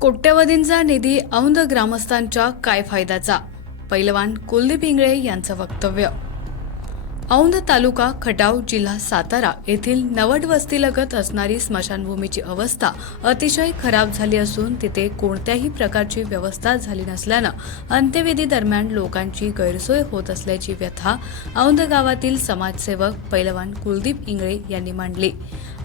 कोट्यवधींचा निधी औंध ग्रामस्थांच्या काय फायद्याचा? पैलवान कुलदीप इंगळे यांचं वक्तव्य. औंध तालुका खटाव जिल्हा सातारा येथील नवड वस्तीलगत असणारी स्मशानभूमीची अवस्था अतिशय खराब झाली असून तिथे कोणत्याही प्रकारची व्यवस्था झाली नसल्यानं अंत्यविधी दरम्यान लोकांची गैरसोय होत असल्याची व्यथा औंध गावातील समाजसेवक पैलवान कुलदीप इंगळे यांनी मांडली.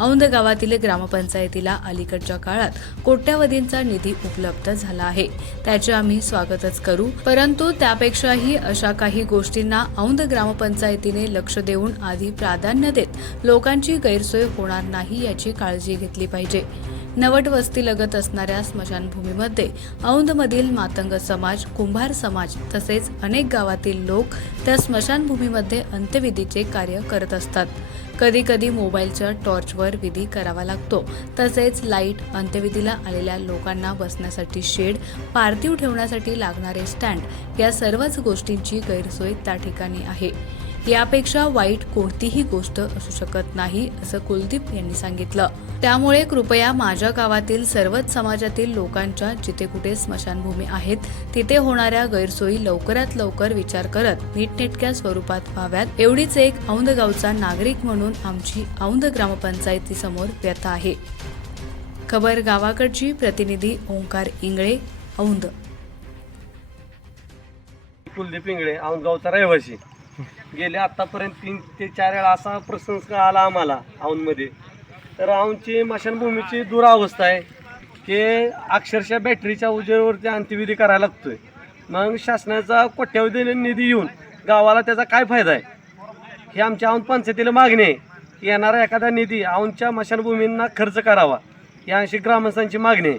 औंध गावातील ग्रामपंचायतीला अलीकडच्या काळात कोट्यावधींचा निधी उपलब्ध झाला आहे. त्याचे आम्ही स्वागतच करू. परंतु त्यापेक्षाही अशा काही गोष्टींना औंध ग्रामपंचायतीने लक्ष देऊन आधी प्राधान्य देत लोकांची गैरसोय होणार नाही याची काळजी घेतली पाहिजे. नवट वस्तीलगत असणाऱ्या स्मशानभूमीमध्ये औंधमधील मातंग समाज कुंभार समाज तसेच अनेक गावातील लोक त्या स्मशानभूमीमध्ये अंत्यविधीचे कार्य करत असतात. कधी कधी मोबाईलच्या टॉर्चवर विधी करावा लागतो. तसेच लाइट अंत्यविधीला आलेल्या लोकांना बसण्यासाठी शेड पार्थिव ठेवण्यासाठी लागणारे स्टँड या सर्वच गोष्टींची गैरसोय त्या ठिकाणी आहे. यापेक्षा वाईट कोणतीही गोष्ट असू शकत नाही असं कुलदीप यांनी सांगितलं. त्यामुळे कृपया माझ्या गावातील सर्वच समाजातील लोकांच्या जिथे कुठे स्मशानभूमी आहेत तिथे होणाऱ्या गैरसोयी लवकरात लवकर विचार करत नीटनेटक्या स्वरूपात व्हाव्यात एवढीच एक औंध गावचा नागरिक म्हणून आमची औंध ग्रामपंचायतीसमोर व्यथा आहे. खबर गावाकडची प्रतिनिधी ओंकार इंगळे औंध. कुलदीप इंगळे औंधगावचा रहिवासी. गेले आतापर्यंत तीन ते चार वेळा असा प्रसंग आला आम्हाला औंधमध्ये. तर औंधची मशानभूमीची दुरावस्था आहे की अक्षरशः बॅटरीच्या उजेवरती अंत्यविधी करायला लागतोय. मग शासनाचा कोट्यावधी निधी येऊन गावाला त्याचा काय फायदा आहे? हे आमच्या औंध पंचायतीला मागणी आहे. की येणारा एखादा निधी औंधच्या मशानभूमींना खर्च करावा. या अशी ग्रामस्थांची मागणी आहे.